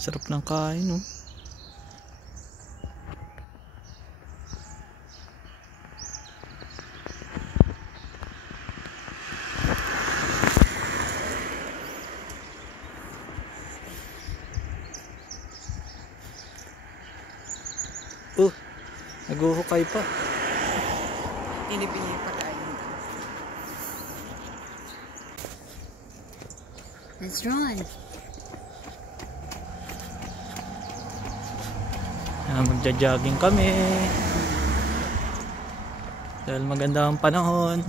Sarap ng kain, no? Naghuhukay pa. Pinipili pa tayo. Let's run. Magja-jogging kami. Dahil maganda ang panahon.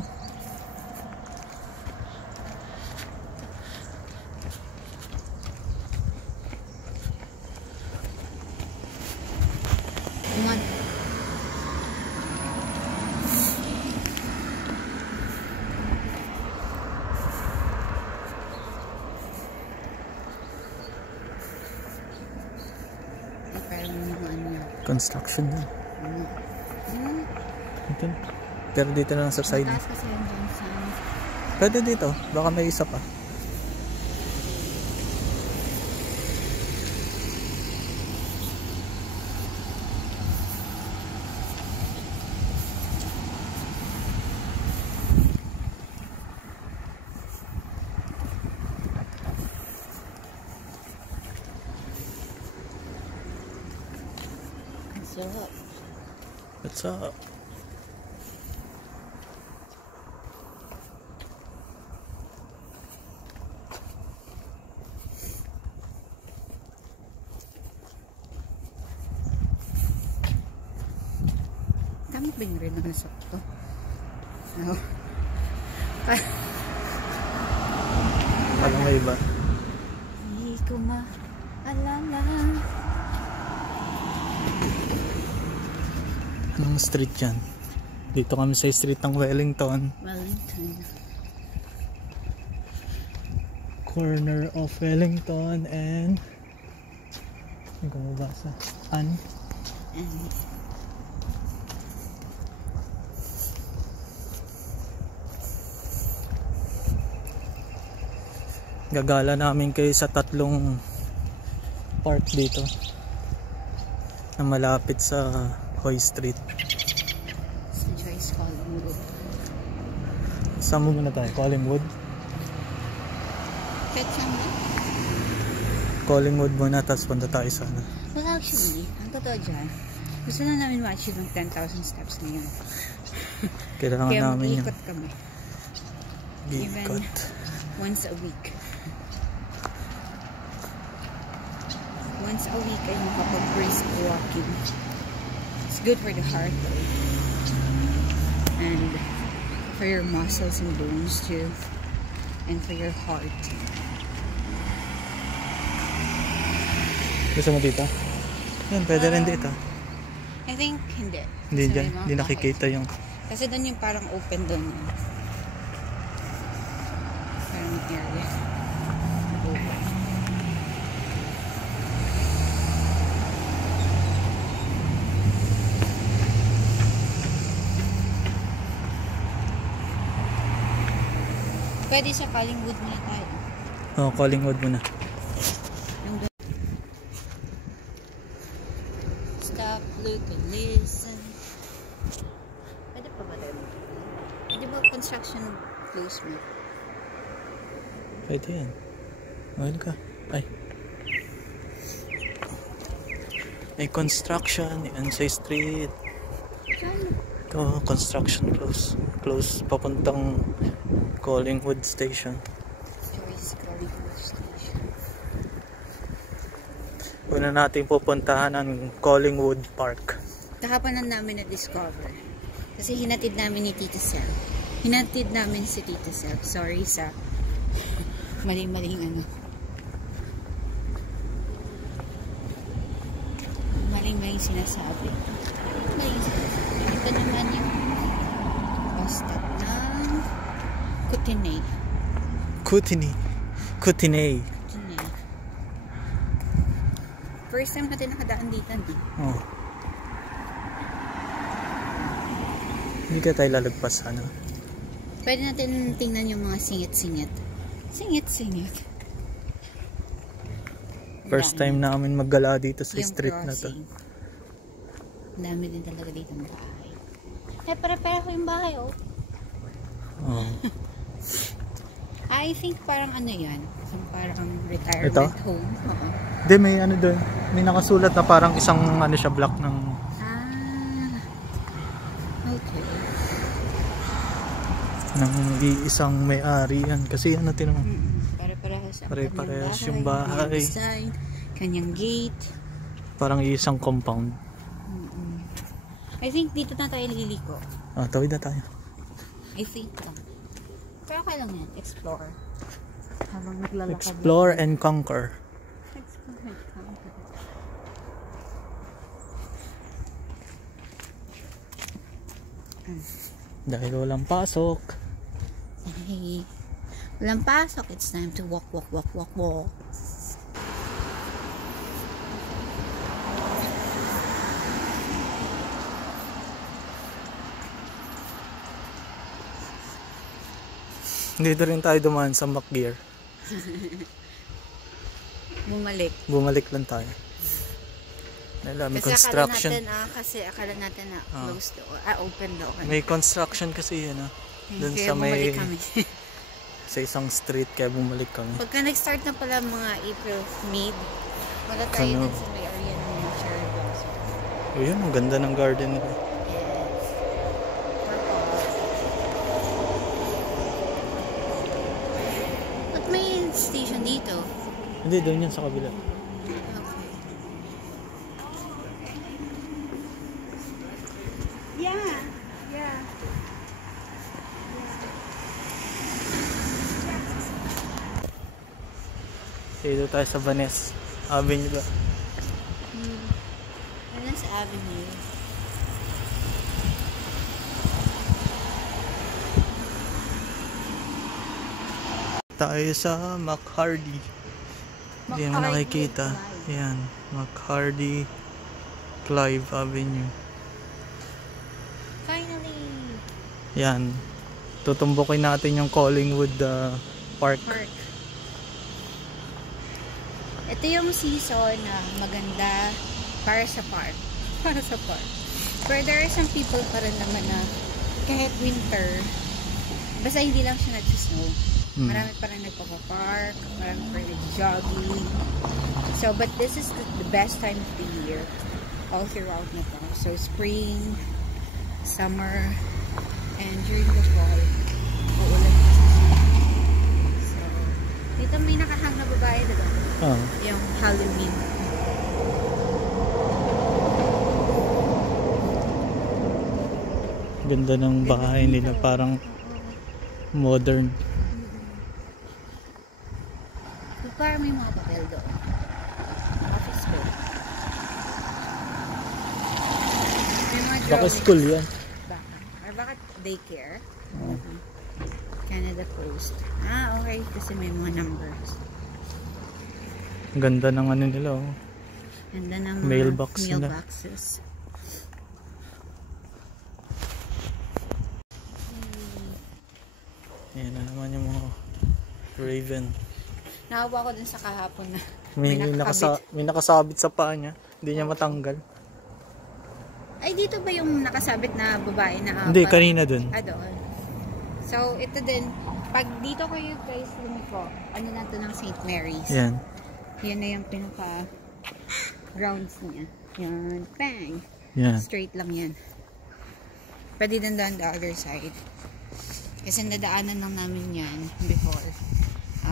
Construction na. Pero dito na lang sa side. Pwede dito. Baka may isa pa. What's up? Tamit ba yung rin na nasok to? No. Walang may iba. Hindi ko maalala. Anong street yan? Dito kami sa street ng Wellington. Corner of Wellington and hindi ko mabasa. Gagala namin kayo sa tatlong park dito na malapit sa Hoy Street. Sa Joyce Collingwood. Saan mo muna tayo? Collingwood? Collingwood muna, tapos punta tayo sana. Well, actually, ang totoo dyan, gusto na namin ma-achieve ng 10,000 steps ngayon. Kailangan kaya namin mag-iikot kami. Even once a week. Once a week ay makapag-brisk walking. It's good for the heart though. And for your muscles and bones too. And for your heart. Gusto mo dito? Yan, pwede rin dito. I think hindi. Hindi dyan, hindi nakikita yung... Kasi doon yung parang open doon. Parang area. Open. Pwede sa Collingwood muna tayo. Oo, Collingwood muna. Stop, look, and listen. Pwede pa ba tayo? Pwede ba construction close mo? Pwede yan. Mahal ka. Ay. May construction yan sa street. Ito, construction close. Close papuntang Collingwood Station. Joyce Collingwood Station. Una natin pupuntahan ang Collingwood Park. Kahapon na namin na-discover. Kasi hinatid namin ni Tita Sel. Hinatid namin si Tita Sel. Sorry sa maling-maling ano. Maling-maling sinasabi. Maling sinasabi. Ito naman yung bastard ng Kootenay. Kootenay. Kootenay. First time natin nakadaan dito, di? Oh. Hindi ka tayo lalagpas, ano? Pwede natin tingnan yung mga singit-singit. Singit-singit. First time namin maggala dito sa Yung street na to. crossing. Ang dami din talaga dito ng bahay. Eh, pare-pareho yung bahay, oh. Oh. I think parang ano yan. Parang retirement Ito? home. Oo. Hindi, may ano doon. May nakasulat na parang isang ano siya, block ng... Ah. Okay. ng iisang may-ari yan. Kasi ano tinanong. Pare-parehas ang Pare-parehas kanyang yung bahay. kanyang design, kanyang gate. Parang iisang compound. I think dito na tayo liliko. Ah, tawid na tayo. I think lang. Pero kaya lang yan. Explore. Habang naglalakad. Explore and conquer. Explore and conquer. Dahil walang pasok. Hey. Walang pasok. It's time to walk, walk, walk, walk, walk. Dito rin tayo dumaan sa McGear. Bumalik lang tayo. May construction. Kasi akala natin na closed open daw. May construction kasi yun. Doon kaya sa may... bumalik kami. sa isang street kaya bumalik kami. Pagka nag-start na pala mga April mid, wala tayo dun sa may area ng mga cherry blossom. Ayun, ang ganda ng garden nila. Yes. At may station dito. Hindi, doon yan sa kabila. Okay. Yeah. Yeah. Dito tayo sa Vanessa Avenue ba? Vanessa Avenue. Tayo sa McHardy. Hindi mo nakikita. Yan, McHardy Clive Avenue. Finally! Yan. Tutumbukin natin yung Collingwood Park. Ito yung season na maganda para sa park. Para sa park. But there are some people pa rin naman na kahit winter, basta hindi lang siya nag-snow. Marami pa rin nagpapapark, marami pa rin nag-jogging. So, but this is the best time of the year. All throughout na to. So, spring, summer, and during the fall, uulan. So, dito may nakahang na babae, diba? Yung Halloween. Ganda ng bahay nila, parang modern. Parang may mga papel doon. Office building. May mga drawings. Baka school yan. Baka. Or baka daycare. Canada Post. Okay. Kasi may mga numbers. Ganda ng ano nila, oh. Ganda ng mga mailboxes. Ayan na naman yung mga Raven. Nakawa ko dun sa kahapon na may nakasabit sa paa niya. Hindi niya matanggal. Ay, dito ba yung nakasabit na babae na... Hindi, kanina dun. Doon. So, ito din. Pag dito kayo guys lumiko, ano na to ng St. Mary's. Yan. Yan na yung pinaka grounds niya. Yan. Bang! Yan. Straight lang yan. Pwede din doon the other side. Kasi nadaanan lang namin yan before.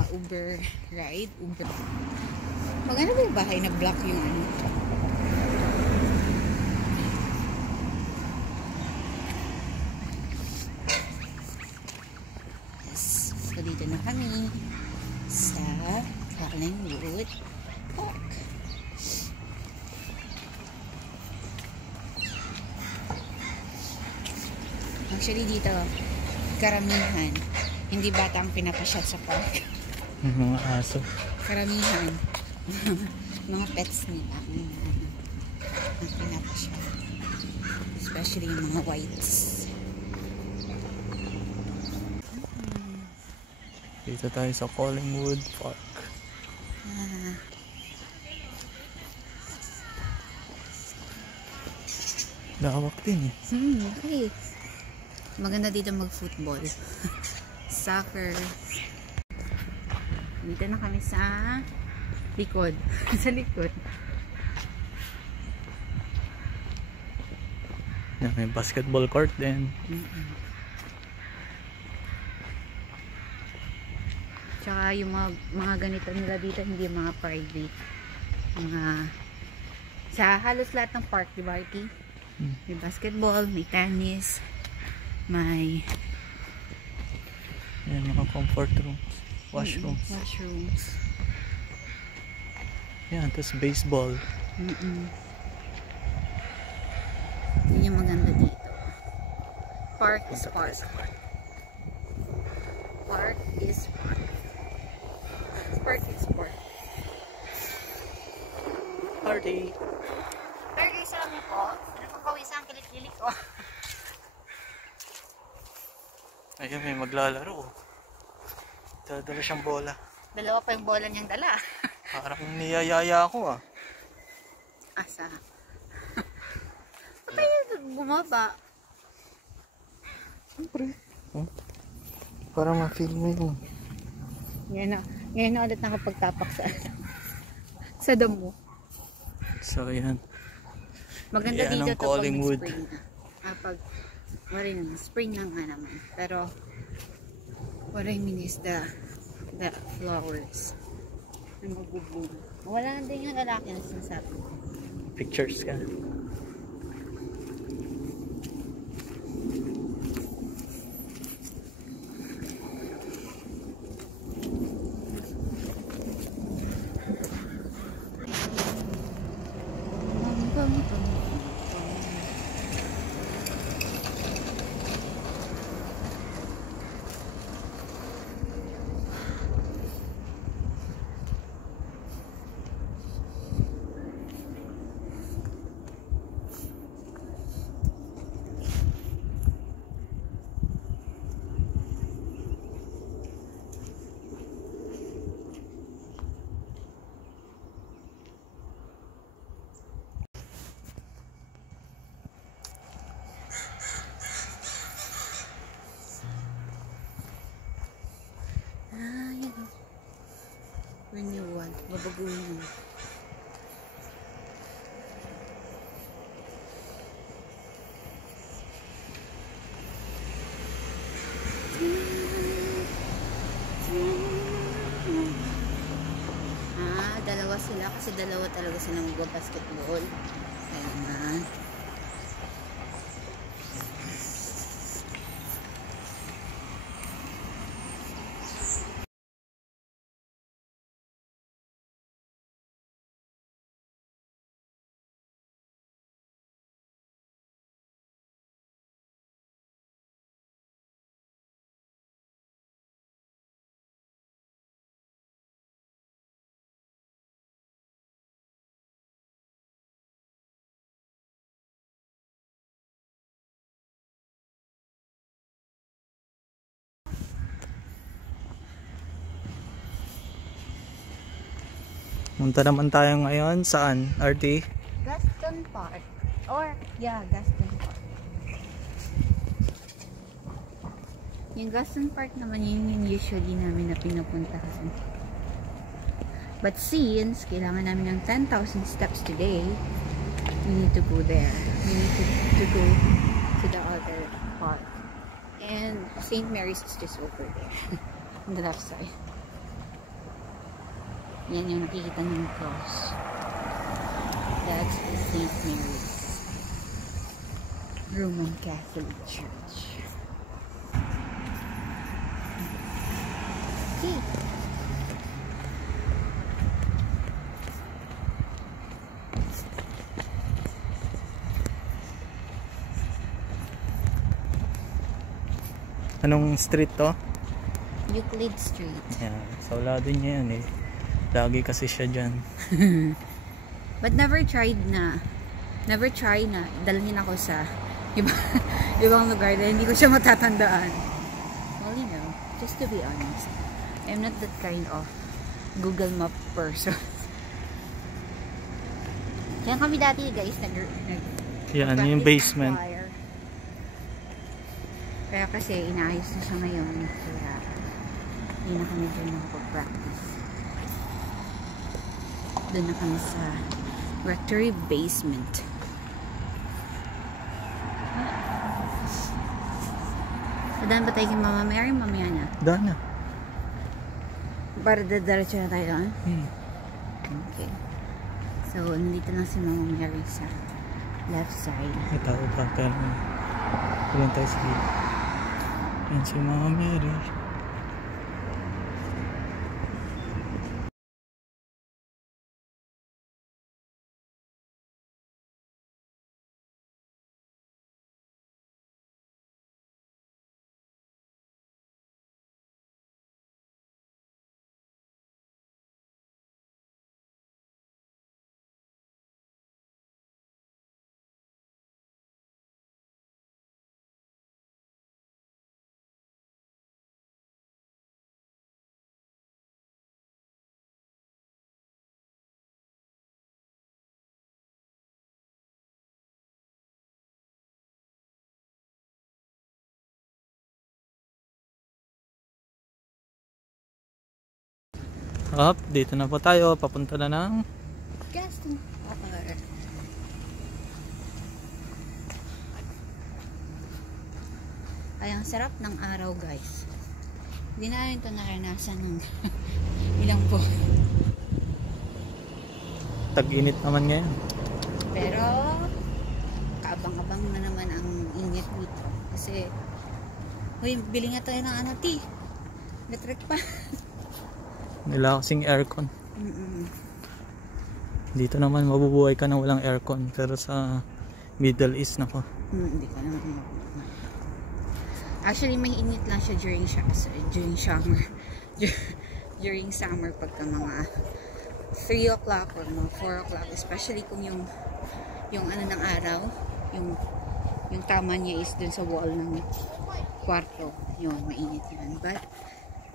Uber ride. Uber. Maganda ba yung bahay na block yung ano? Yes. So dito na kami sa Collingwood Park. Actually dito karamihan hindi bata ang pinapasyat sa park. Mga aso. Karamihan mga pets nila ang pinapasyat, especially yung mga whites. Dito tayo sa Collingwood Park. Lawak din eh. Okay. Maganda dito mag-football. Soccer. Dito na kami sa likod. Sa likod. Yan, may basketball court din. Tsaka yung mga ganito nila dito, hindi yung mga private. Sa halos lahat ng park, di ba, Artie? May basketball, may tennis, may yan, mga comfort rooms, washrooms. Washrooms. Yan, tapos baseball. Yun yung maganda dito. Park is park. Park is park. Park is park. Party! Party sa amin po. Napapawis ang kilit-kilit ko. Ayun, may maglalaro. Dala siyang bola. Dalawa pa yung bola niyang dala. Parang niyayaya ako ah. Asa? Ba't tayo bumaba? Siyempre. Para ma-feel mo yun. Ngayon na ulit nakapagtapak sa damo. So, yan. Maganda Yan dito ang to calling pag wood. spring na. Pag spring na nga naman. Pero what I mean is the flowers na magbubloom. Wala din yung lalaki na sinasabi. Pictures ka. Renewal. Babaguhin mo. Dalawa sila kasi dalawa talaga sila mag-basketball. Kaya naman. Punta naman tayo ngayon saan, RT? Gaston Park. Gaston Park. Yung Gaston Park naman yun usually namin na pinupuntahan. But since kailangan namin ng 10,000 steps today, we need to go there. We need to go to the other park. And St. Mary's is just over there. On the left side. Yan yung nakikita niyong cross. That's the St. Mary's Roman Catholic Church. Okay. Anong street to? Euclid Street. Yeah, saulado niya yan eh. Lagi kasi siya dyan. But never try na dalhin ako sa ibang lugar na hindi ko siya matatandaan. Well, you know, just to be honest, I'm not that kind of Google Map person. Diyan kami dati guys, Yan, yung basement. Kaya kasi inaayos na siya ngayon. Kaya hindi na kami dyan mag-practice. Doon na kami sa rectory basement. Saan ba tayo kay Mama Mary? Mamaya na. Daan na. Para dadaratso na tayo doon? Okay. So, nandito na si Mama Mary sa left side. May tao pa. Kaya pulang tayo sa gilid. Yan si Mama Mary. Up, dito na po tayo. Papunta na ng Gaston. Okay. Ay, ang sarap ng araw, guys. Hindi na rin ito naranasan ng ilang po. tag-init naman ngayon. Pero, kaabang-abang na naman ang init dito. Kasi, uy, bili nga tayo ng ano, tea. Electric pa. Nila kasing aircon. Dito naman mabubuhay ka na walang aircon. Pero sa Middle East nako. Hindi ka naman mabubuhay. Actually, may init lang siya during summer. During summer pagka mga 3 o'clock or mga 4 o'clock. Especially kung yung ano ng araw, yung tama niya is dun sa wall ng kwarto. Yun, mainit yan. But,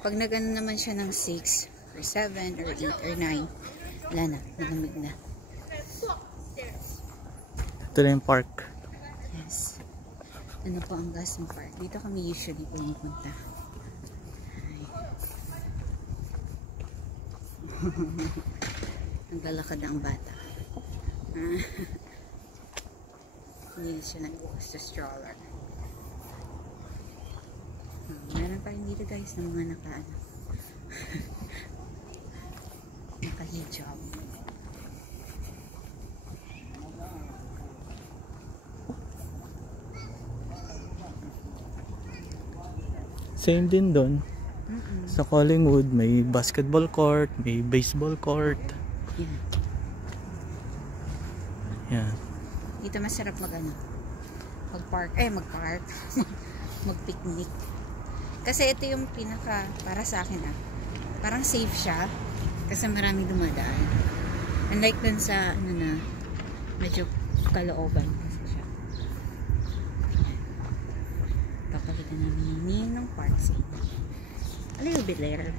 pag nagano naman siya ng 6 or 7 or 8 or 9, wala na, malamig na. Ito na yung park. Yes. Ano po ang Gaston Park? Dito kami usually pumupunta. Naglalakad ang bata. Hindi siya nagbukas sa stroller. Meron pa rin dito guys ng mga naka-hijab. Same din doon. Sa Collingwood may basketball court, may baseball court. Yan. Dito masarap mag-park. Mag-picnic. Kasi ito yung pinaka, para sa akin parang safe siya. Kasi maraming dumadaan. Unlike dun sa, medyo kalooban kasi siya. Papakita namin yung ng park sa inyo. A little bit later.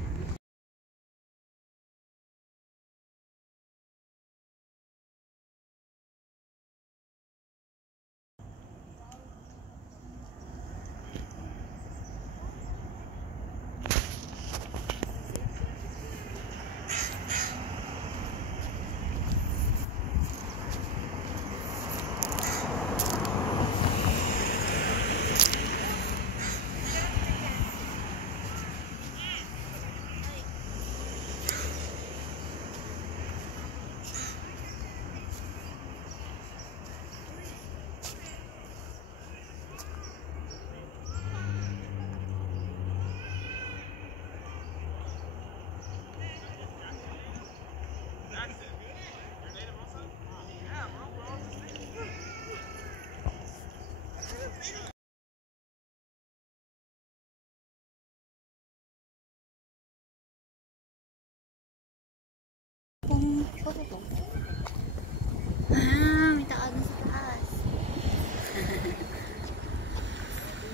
May taas na sa taas.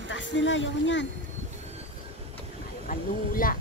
Taas nila, ayoko niyan. Kalula.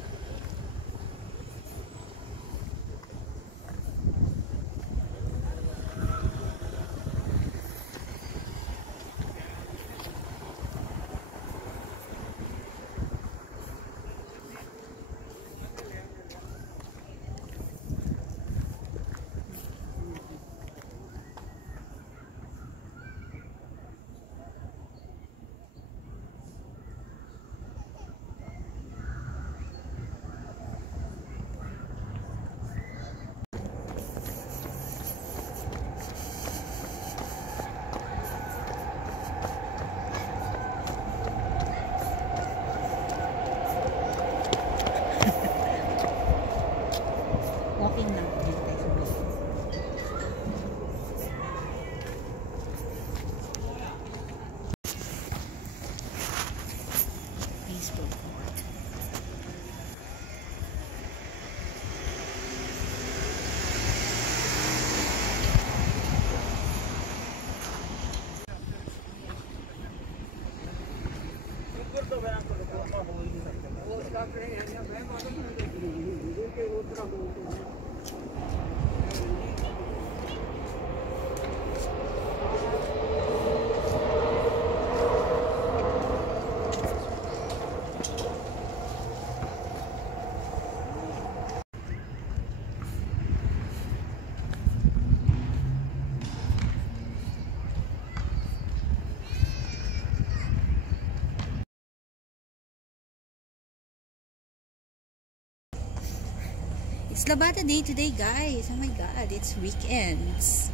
It's Labada Day today, guys. Oh my God, it's weekends.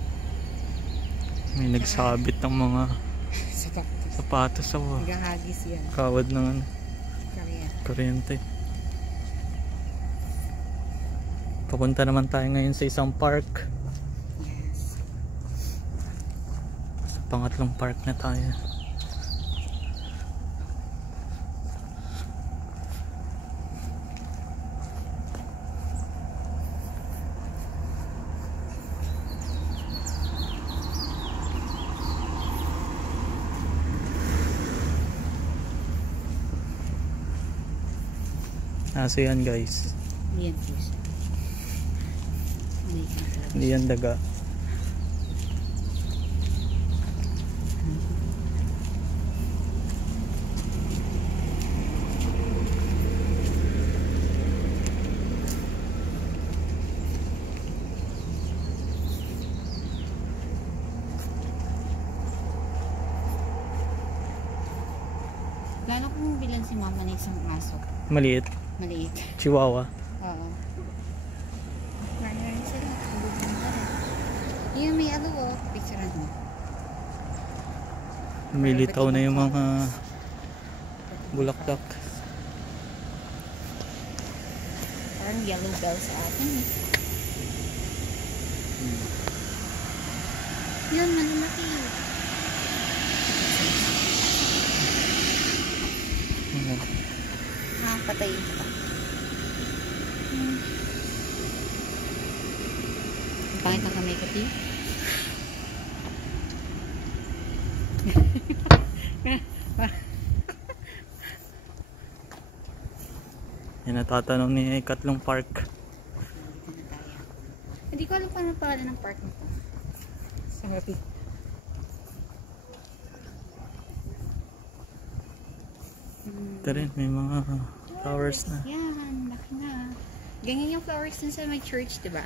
May nagsabit ng mga sapatos sa Naghahagis yan. kawad ng kuryente. Papunta naman tayo ngayon sa isang park. Yes. Sa pangatlong park na tayo. So yan guys, Hindi yan pusa. hindi yan daga. Plano kong bilan si mama na isang aso. Maliit, Maliit. chihuahua. Oo. Marami sila. Yung may picturean mo. Lumilitaw na yung mga bulaklak. Parang yellow bell sa atin eh. Yun, malalaki. Patayin ko. Pangit ang kamay ko, Tim. Yan natatanong ni Katlong Park. Hindi ko alam paano pangalan ng park nito. Sorry. Ito rin, may mga flowers na. Yan, laki na. Ganyan yung flowers dun sa may church, diba?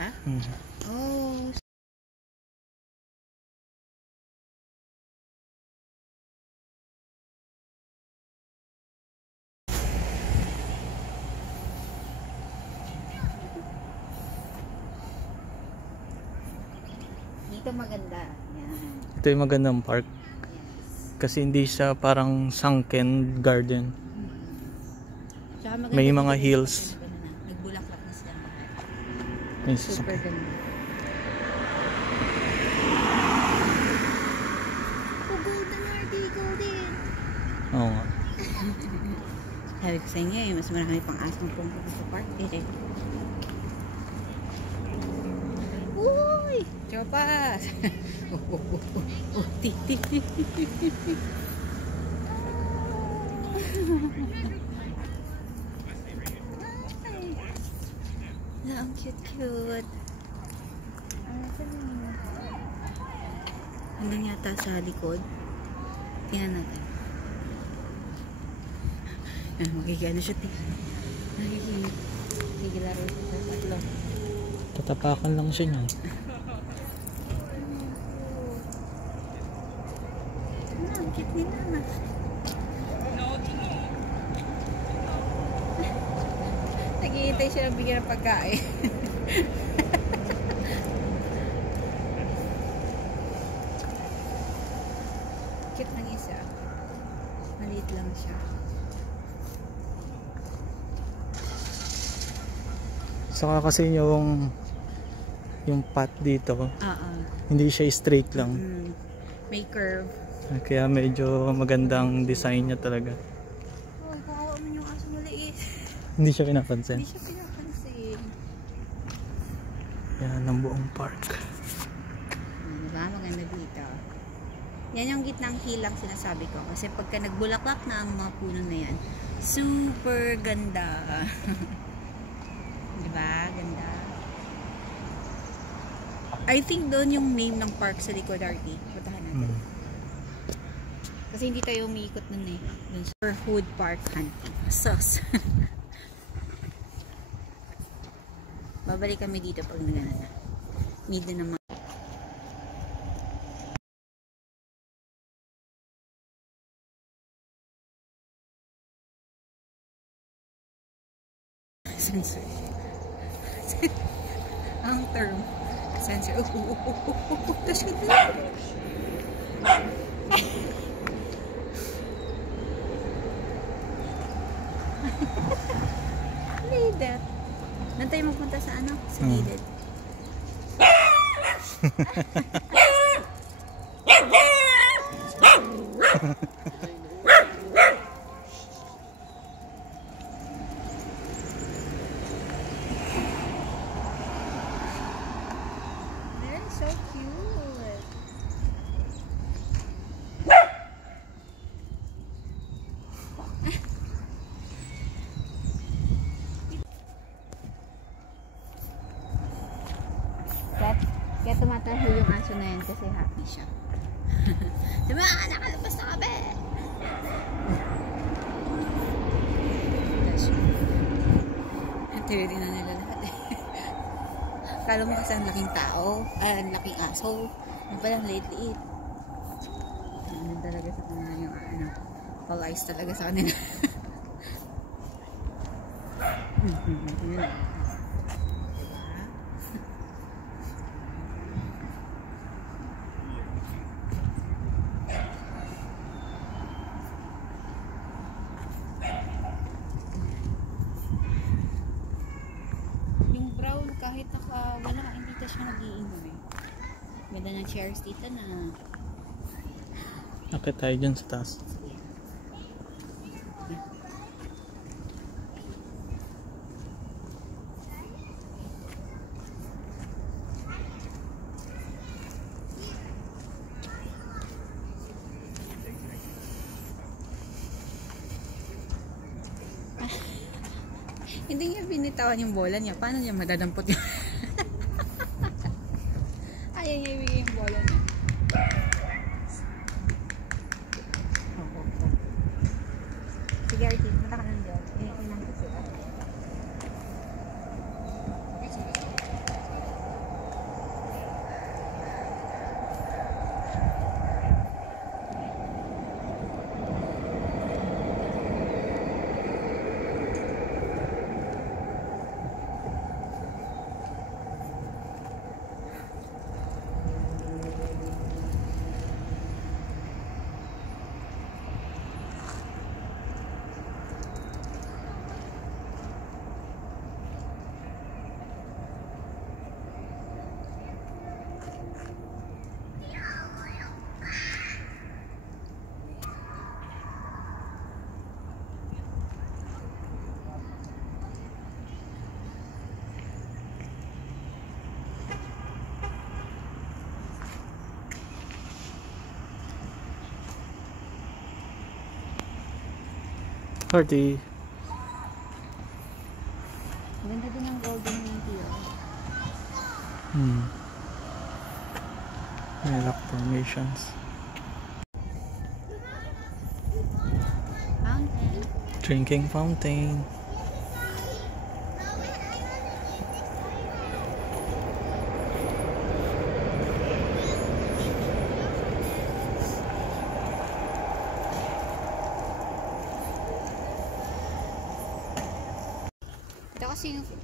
Oh. Dito maganda. Yan. Ito yung magandang park. Yes. Kasi hindi siya parang sunken garden. Tsaka maganda May dito mga yung hills. nagbulaklak na sila. May Super ganda. Oh, golden RD, golden. Oo nga. Sabi ko sa inyo eh, mas marami pang asong pumunta sa park eh. Uy! Chopas! Tik. Ang cute. Hanggang yata sa likod. Tingnan natin. Magiging siya. Nagigilaro siya sa tatlo. Tatapakan lang siya niyan. Ang cute nila. Naghihintay siya ng bigyan ng pagkain. Cute ng isa. Maliit lang siya. Saka kasi yung path dito, hindi siya straight lang. May curve. Kaya medyo magandang design niya talaga. Oh, kawawa man yung aso maliit. Hindi siya pinapansin. Hindi siya pinapansin. Yan ang buong park. Diba? Maganda dito. Yan yung gitnang hilang sinasabi ko. Kasi pagka nagbulaklak na ang mga puno na yan, super ganda. Diba? Ganda. I think doon yung name ng park sa likod, RT. Puntahan natin. Kasi hindi tayo umiikot nun eh. Dun sa Hood Park Hunting. Sus. Babalik kami dito pag nagana na. Need na naman. Sensor. Ang term. Sensor. Tapos ka na. Leader. Doon tayo magpunta sa ano? Sa gilid. They're so cute. Kaya tumatahil yung aso na yan kasi happy siya. Diba? Nakalabas na kami! Antiri na nila lahat eh. Kala mo kasi ang laking tao, ang laking aso. Yung palang liit-liit. Ano talaga sa kanila yung ano, all eyes talaga sa kanila. Yun. Kahit wala, hindi ka siya nag-iinom eh. Ganda ng chairs dito na. Akit tayo dyan sa taas. Hindi niya binitawan yung bola niya. Paano niya madadampot yun? Ayaw niya ibigay yung bola niya. Sige, Artie. Mata ka lang dyan. Initin lang kasi. Party. Ganda din ang golden monkey. May rock formations. Fountain. Drinking fountain.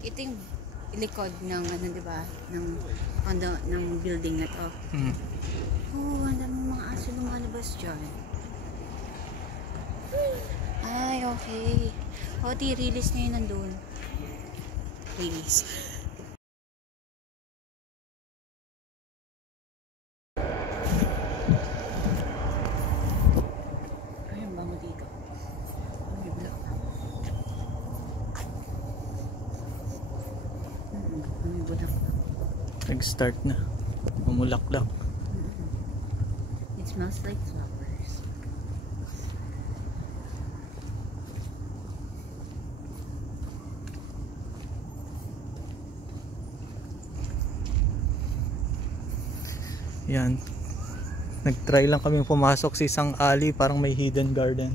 Ito yung likod ng ano, di ba? Ng building na to. Oh, ang daming mga aso lumalabas dyan. Ay, okay. O, release na yun nandun. Release. Ay, ang bango dito. May block. Nag-start na. Mamulaklak. It's smells like flowers. Yan. Nag-try lang kami pumasok sa isang alley, parang may hidden garden.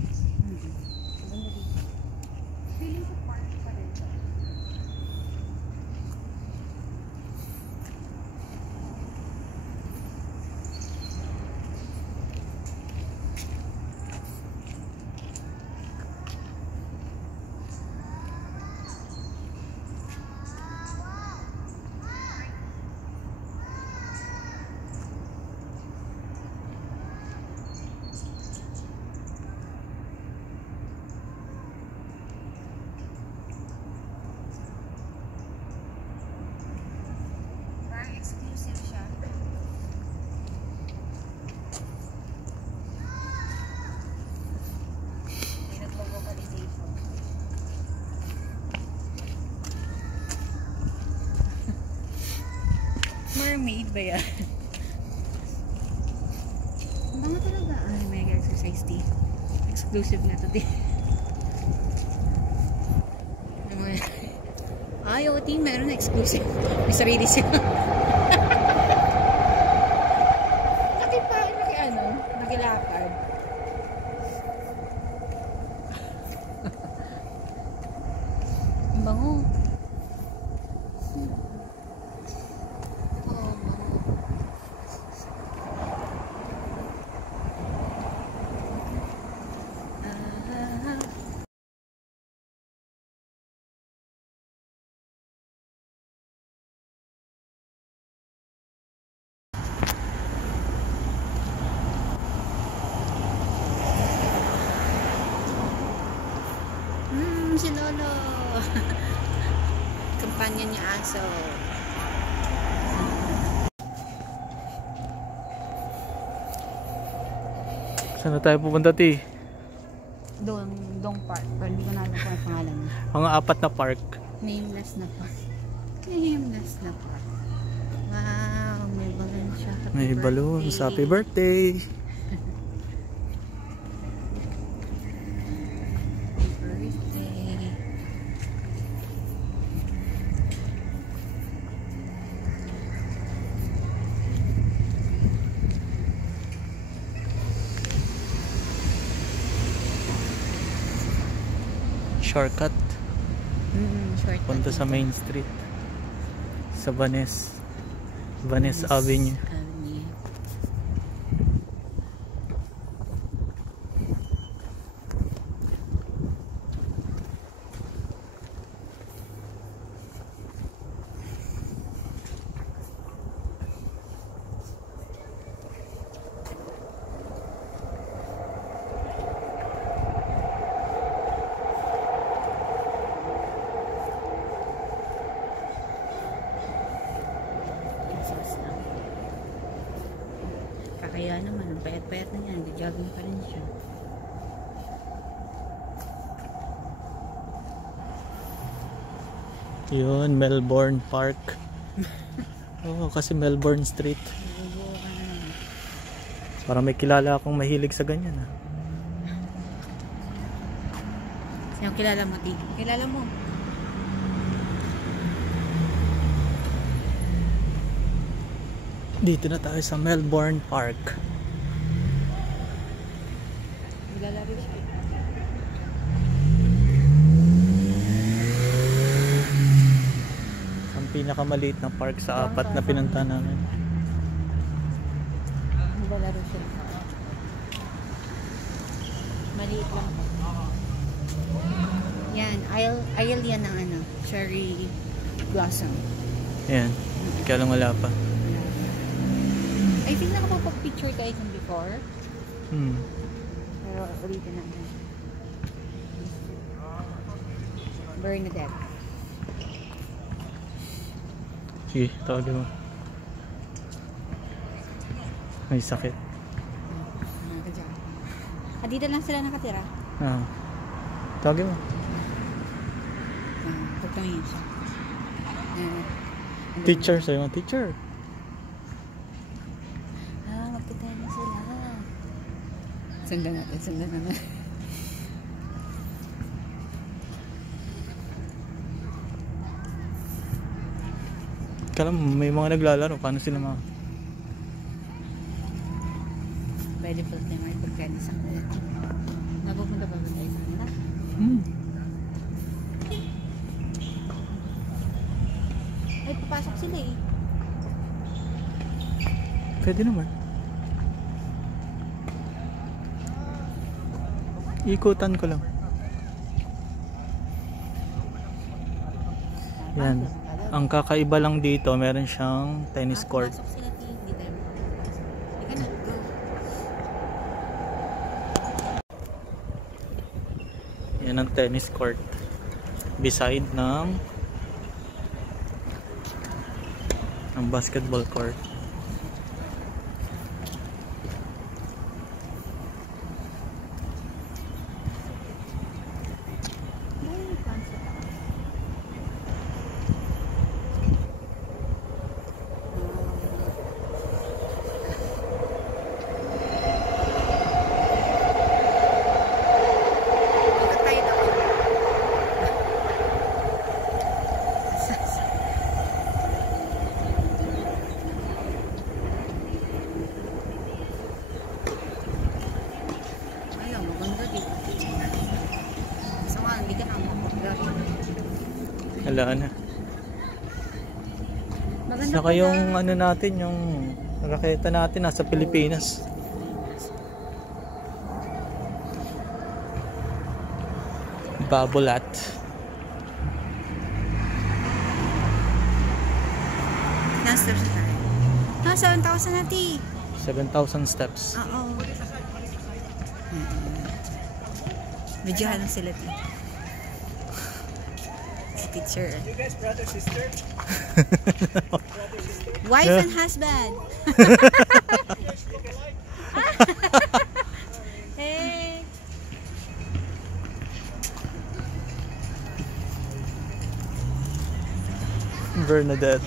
Exclusive siya. May nag-localization. Mermaid ba yan? Mga talaga. Ay, may exercise tea. Exclusive na to din. Ay, o team, meron na exclusive. May sarili siya. Nakilakad. Ang bango. Oo, bango. Si Lolo. Kampanya niya aso. Saan na tayo pupunta, Ti? Dong Park. Pero hindi ko na alam kung ang pangalan niya. Mga 4 na park. Nameless na park. Nameless na park. Wow, may balloon siya. May balloons. Happy birthday! Shortcut Shortcut. punta sa main street sa Vanes Avenue. Kaya naman, payat-payat na yan. Jogging pa rin siya. Yun, Melbourne Park. Oo, kasi Melbourne Street. Parang may kilala akong mahilig sa ganyan, ah. Sino kilala mo, Ti? Kilala mo? Dito na tayo sa Melbourne Park. Kilala rin siya. Ang pinakamaliit na park sa 4 na pinunta namin. Kilala rin siya. Maliit lang po. Yan, aisle yan ng ano, cherry blossom. Ayan, kaya lang wala pa. I think nakapapag-picture kayo dyan before. Pero ulitin natin. Bernadette. Sige, tawagin mo. May sakit. Dito lang sila nakatira. Tawagin mo. Pagtangin siya. Teacher, sa'yo mga teacher. Magkita na sila. Sundan natin. Kala mo, may mga naglalaro. Paano sila Pwede po tayo may pagkain sa kanila. Napupunta pa ba tayo sa kanila? Ay, papasok sila eh. Pwede naman. Ikutan ko lang. Yan. Ang kakaiba lang dito, meron siyang tennis court. Papasok sila eh. Hindi tayo makapasok. Ika na, go. Yan ang tennis court. Beside ng basketball court. Wala na. Saka yung ano natin, yung raketa natin nasa Pilipinas. Babolat. Ilang steps na tayo? 7,000 natin. 7,000 steps. Oo. Videohan lang sila ito. Si teacher. You guys brother, sister? Wife and husband. Hey. Bernadette.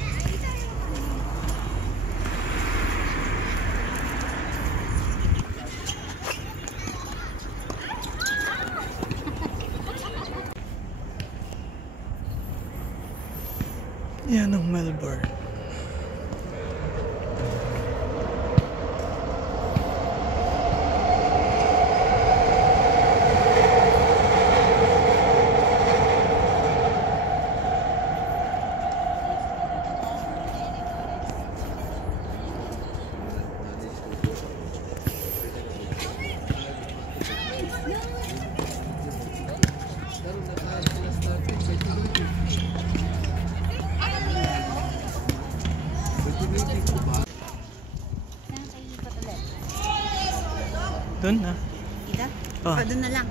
Yan ang Melbourne. Doon na. Ida? Oh. Doon na lang.